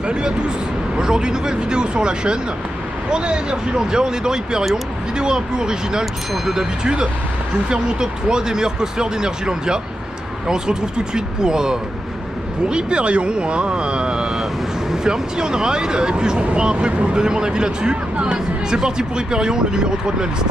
Salut à tous. Aujourd'hui nouvelle vidéo sur la chaîne. On est à Energylandia, on est dans Hyperion. Vidéo un peu originale qui change de d'habitude. Je vais vous faire mon top 3 des meilleurs coasters d'Energylandia. Et on se retrouve tout de suite pour Hyperion. Je vous fais un petit on-ride et puis je vous reprends après pour vous donner mon avis là-dessus. C'est parti pour Hyperion, le numéro 3 de la liste.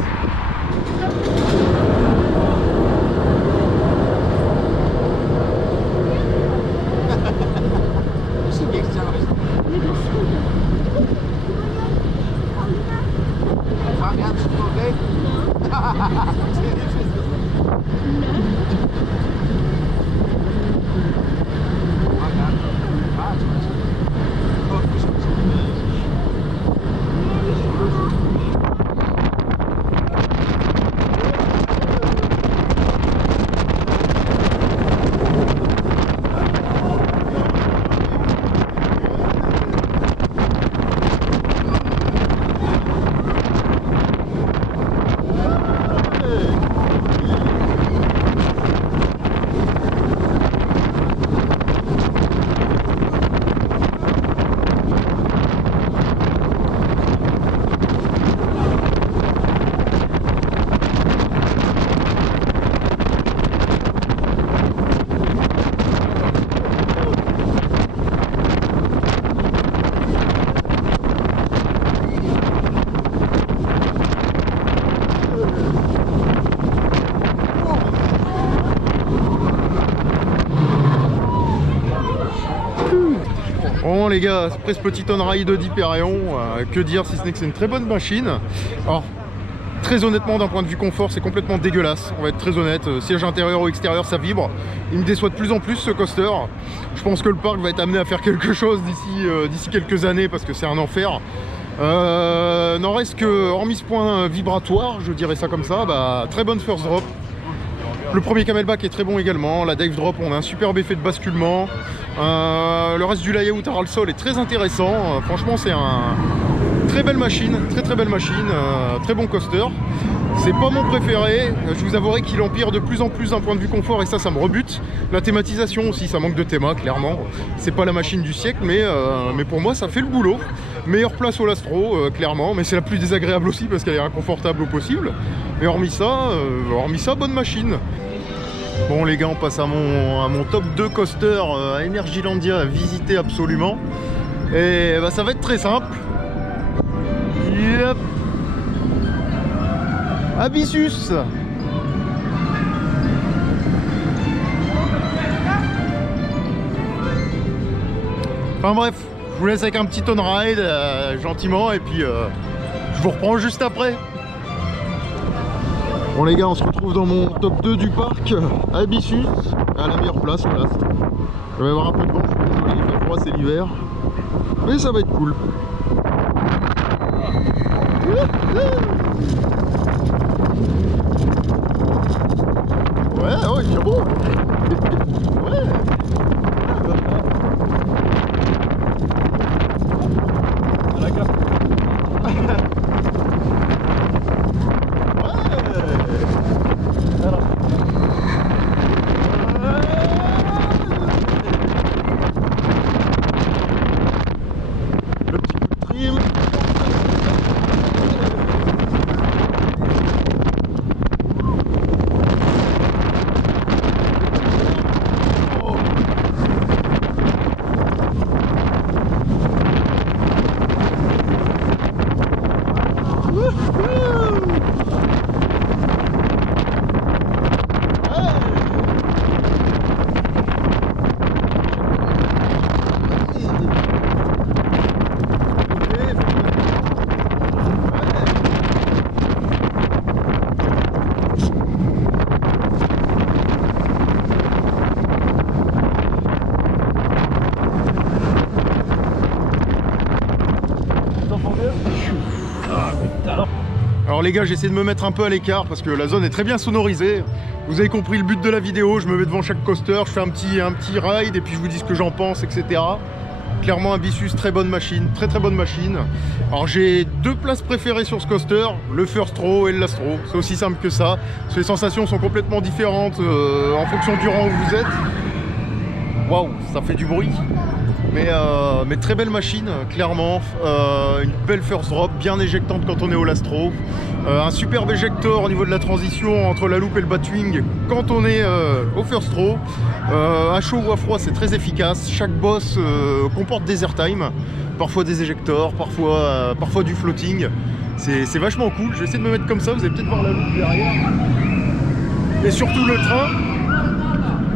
Bon les gars, après ce petit on-ride d'Hyperion, que dire si ce n'est que c'est une très bonne machine. Alors, très honnêtement d'un point de vue confort, c'est complètement dégueulasse, on va être très honnête. Siège intérieur ou extérieur, ça vibre. Il me déçoit de plus en plus ce coaster. Je pense que le parc va être amené à faire quelque chose d'ici quelques années parce que c'est un enfer. N'en reste que, hormis ce point vibratoire, je dirais ça comme ça, très bonne first drop. Le premier camelback est très bon également, la dive drop, on a un superbe effet de basculement. Le reste du layout à ras le sol est très intéressant. Franchement, c'est une très belle machine, très belle machine, très bon coaster. C'est pas mon préféré, je vous avouerai qu'il empire de plus en plus d'un point de vue confort et ça me rebute. La thématisation aussi, ça manque de théma, clairement. C'est pas la machine du siècle, mais pour moi, ça fait le boulot. Meilleure place au Lastro, clairement, mais c'est la plus désagréable aussi parce qu'elle est inconfortable au possible. Mais hormis ça, bonne machine. Bon les gars, on passe à mon top 2 coaster à Energylandia à visiter absolument. Et ça va être très simple. Yep. Abyssus. Enfin bref, je vous laisse avec un petit on-ride gentiment et puis je vous reprends juste après. Bon les gars, on se retrouve dans mon top 2 du parc, Abyssus, à la meilleure place, voilà. Il va y avoir un peu de vent, je suis désolé, il fait froid, c'est l'hiver. Mais ça va être cool. Ouais, il fait beau. Ouais. Alors les gars, j'essaie de me mettre un peu à l'écart parce que la zone est très bien sonorisée. Vous avez compris le but de la vidéo, je me mets devant chaque coaster, je fais un petit ride et puis je vous dis ce que j'en pense, etc. Clairement Abyssus, très bonne machine, très bonne machine. Alors j'ai deux places préférées sur ce coaster, le first row et le last row. C'est aussi simple que ça. Les sensations sont complètement différentes en fonction du rang où vous êtes. waouh, ça fait du bruit. Mais très belle machine, clairement. Une belle first drop, bien éjectante quand on est au lastro. Un superbe éjecteur au niveau de la transition entre la loupe et le batwing quand on est au first throw. À chaud ou à froid, c'est très efficace. Chaque boss comporte des airtime, parfois des éjecteurs, parfois du floating. C'est vachement cool. Je vais essayer de me mettre comme ça, vous allez peut-être voir la loupe derrière. Et surtout le train,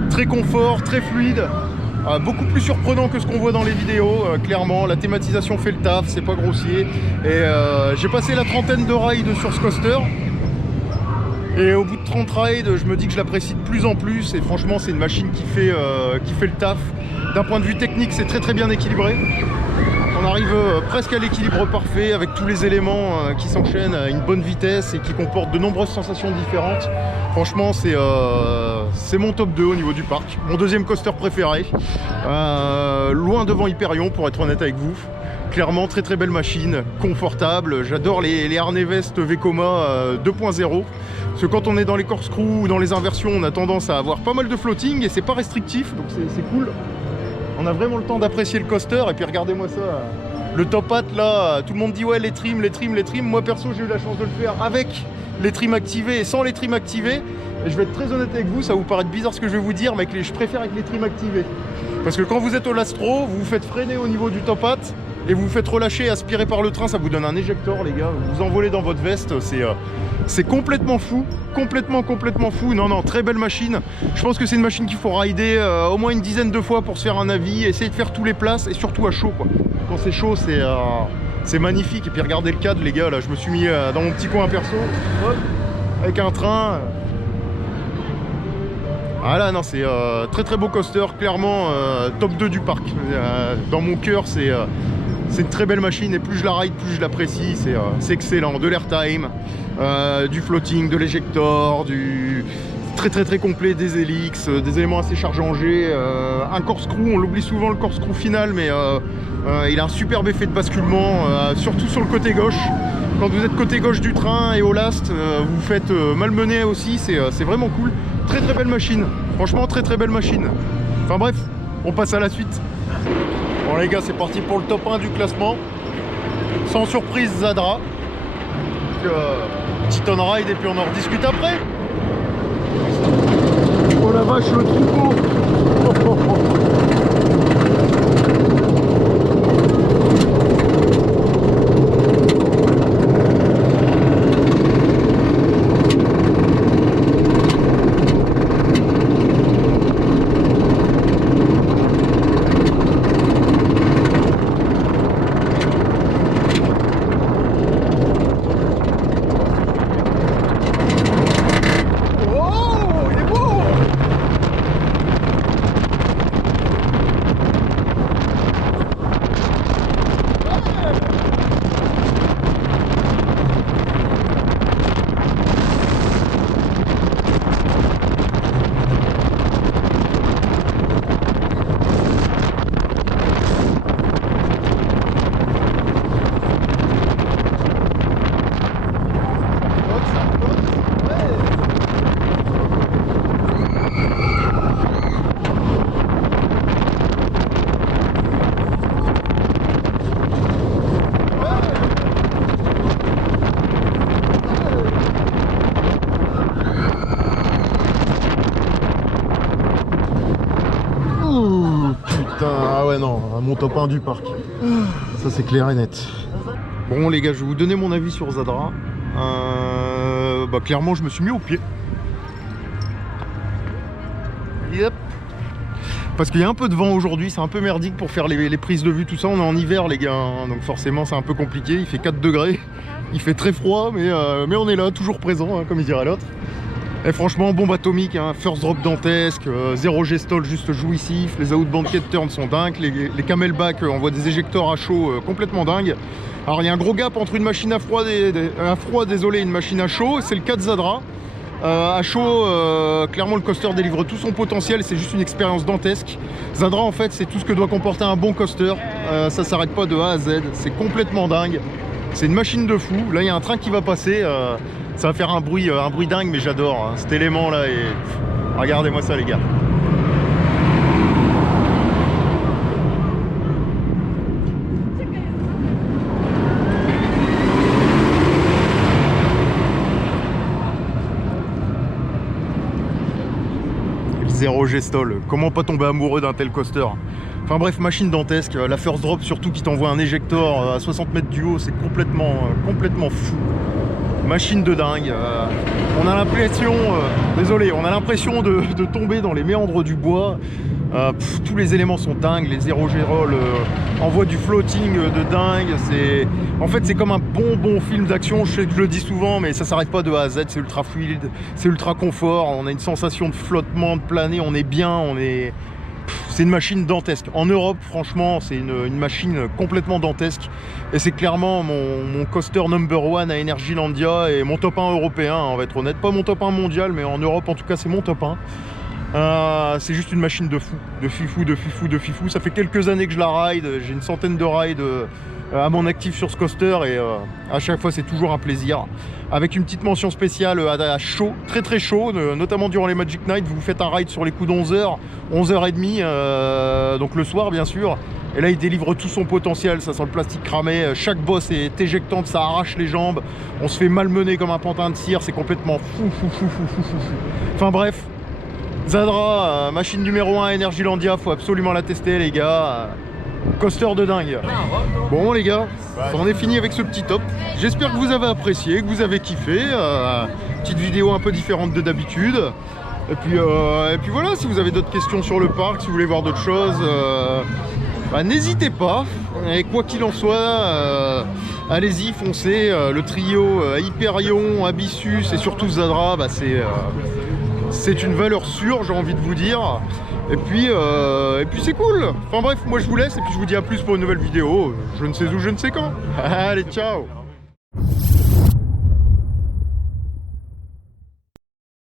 très confort, très fluide. Beaucoup plus surprenant que ce qu'on voit dans les vidéos, clairement. La thématisation fait le taf, c'est pas grossier. Et j'ai passé la 30aine de rides sur ce coaster. Et au bout de 30 rides, je me dis que je l'apprécie de plus en plus. Et franchement, c'est une machine qui fait le taf. D'un point de vue technique, c'est très bien équilibré. On arrive presque à l'équilibre parfait avec tous les éléments qui s'enchaînent à une bonne vitesse et qui comportent de nombreuses sensations différentes. Franchement, c'est mon top 2 au niveau du parc. Mon deuxième coaster préféré. Loin devant Hyperion, pour être honnête avec vous. Clairement, très belle machine, confortable. J'adore les harnais vestes Vekoma 2.0. Parce que quand on est dans les corkscrews ou dans les inversions, on a tendance à avoir pas mal de floating et c'est pas restrictif, donc c'est cool. On a vraiment le temps d'apprécier le coaster. Et puis regardez-moi ça, le top hat là, tout le monde dit ouais les trims. Moi perso j'ai eu la chance de le faire avec les trims activés et sans les trims activés. Et je vais être très honnête avec vous, ça va vous paraître bizarre ce que je vais vous dire, mais je préfère avec les trims activés. Parce que quand vous êtes au lastro, vous vous faites freiner au niveau du top hat et vous vous faites relâcher et aspirer par le train, ça vous donne un éjecteur les gars, vous vous envolez dans votre veste, c'est complètement fou, complètement fou. Non, très belle machine. Je pense que c'est une machine qu'il faut rider au moins une dizaine de fois pour se faire un avis, essayer de faire tous les places et surtout à chaud quoi. Quand c'est chaud, c'est magnifique. Et puis regardez le cadre les gars, là je me suis mis dans mon petit coin perso, hop, avec un train. Ah là non, c'est très beau coaster, clairement top 2 du parc. Dans mon cœur, c'est une très belle machine et plus je la ride, plus je l'apprécie. C'est excellent. De l'airtime, du floating, de l'éjector, du très complet, des hélix, des éléments assez chargés en G, un corkscrew, on l'oublie souvent le corkscrew final, mais il a un superbe effet de basculement, surtout sur le côté gauche. Quand vous êtes côté gauche du train et au last, vous vous faites malmener aussi, c'est vraiment cool. Très belle machine, franchement très belle machine. Enfin bref, on passe à la suite. Bon les gars, c'est parti pour le top 1 du classement. Sans surprise, Zadra. Petit on ride et puis on en rediscute après. Oh la vache, le troupeau. Ah ouais non, mon top 1 du parc. Ça c'est clair et net. Bon les gars, je vais vous donner mon avis sur Zadra. Clairement je me suis mis au pied. Yep. Parce qu'il y a un peu de vent aujourd'hui, c'est un peu merdique pour faire les prises de vue, tout ça. On est en hiver les gars, hein, donc forcément c'est un peu compliqué. Il fait 4 degrés, il fait très froid, mais on est là, toujours présent, hein, comme il dirait l'autre. Et franchement, bombe atomique, hein, first drop dantesque, 0 gestol juste jouissif, les outbound turns sont dingues, les camelback envoient des éjecteurs à chaud complètement dingues. Alors il y a un gros gap entre une machine à froid, et une machine à chaud, c'est le cas de Zadra. À chaud, clairement le coaster délivre tout son potentiel, c'est juste une expérience dantesque. Zadra en fait c'est tout ce que doit comporter un bon coaster, ça s'arrête pas de A à Z, c'est complètement dingue. C'est une machine de fou, là il y a un train qui va passer. Ça va faire un bruit dingue, mais j'adore hein, cet élément là. Et regardez-moi ça les gars. Roger Stoll. Comment pas tomber amoureux d'un tel coaster? Enfin bref, machine dantesque. La First Drop surtout qui t'envoie un éjector à 60 mètres du haut, c'est complètement fou. Machine de dingue. On a l'impression, désolé, on a l'impression de tomber dans les méandres du bois. Tous les éléments sont dingues, les aérogéroles envoient du floating de dingue. En fait, c'est comme un bon film d'action. Je sais que je le dis souvent, mais ça s'arrête pas de A à Z. C'est ultra fluide, c'est ultra confort. On a une sensation de flottement, de planer. On est bien, c'est une machine dantesque. En Europe, franchement, c'est une machine complètement dantesque. Et c'est clairement mon coaster number one à Energylandia et mon top 1 européen, on va être honnête. Pas mon top 1 mondial, mais en Europe, en tout cas, c'est mon top 1. C'est juste une machine de fou, de fifou. Ça fait quelques années que je la ride. J'ai une centaine de rides à mon actif sur ce coaster et à chaque fois, c'est toujours un plaisir. Avec une petite mention spéciale à chaud, très chaud, notamment durant les Magic Night. Vous faites un ride sur les coups d'11h, 11h30, donc le soir bien sûr. Et là il délivre tout son potentiel, ça sent le plastique cramé, chaque bosse est éjectante, ça arrache les jambes, on se fait malmener comme un pantin de cire, c'est complètement fou. Enfin bref, Zadra, machine numéro 1 à Energylandia, faut absolument la tester les gars. Coaster de dingue. Bon les gars, on est fini avec ce petit top. J'espère que vous avez apprécié, que vous avez kiffé. Petite vidéo un peu différente de d'habitude. Et puis voilà, si vous avez d'autres questions sur le parc, si vous voulez voir d'autres choses, n'hésitez pas. Et quoi qu'il en soit, allez-y, foncez. Le trio Hyperion, Abyssus et surtout Zadra, c'est une valeur sûre, j'ai envie de vous dire. Et puis c'est cool. Enfin bref, moi je vous laisse et puis je vous dis à plus pour une nouvelle vidéo. Je ne sais où, je ne sais quand. Allez, ciao.